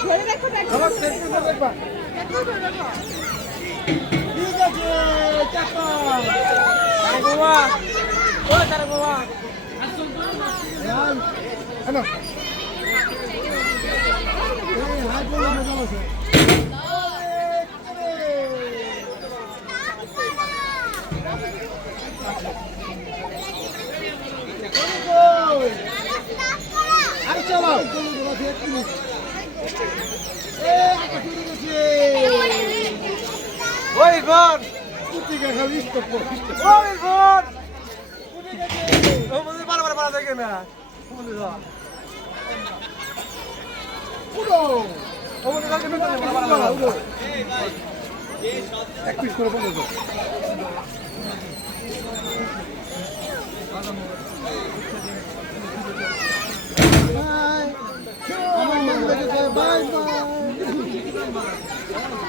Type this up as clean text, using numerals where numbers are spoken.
ধরে রাখো আমার সেন্টার দেখবা ঠিক আছে চাপা তারে বাবা ও তারে বাবা হ্যালো এই হাই বল মজা আছে আরে চলো ওই গন কুটিকে খালি স্টপ কর ওই গন ও বলে বারবার বাড়া দেখে না বলে যা পুরো ও বলে কালকে মিটারে বারবার এক পিস করে বলো বাই বাই বাই বাই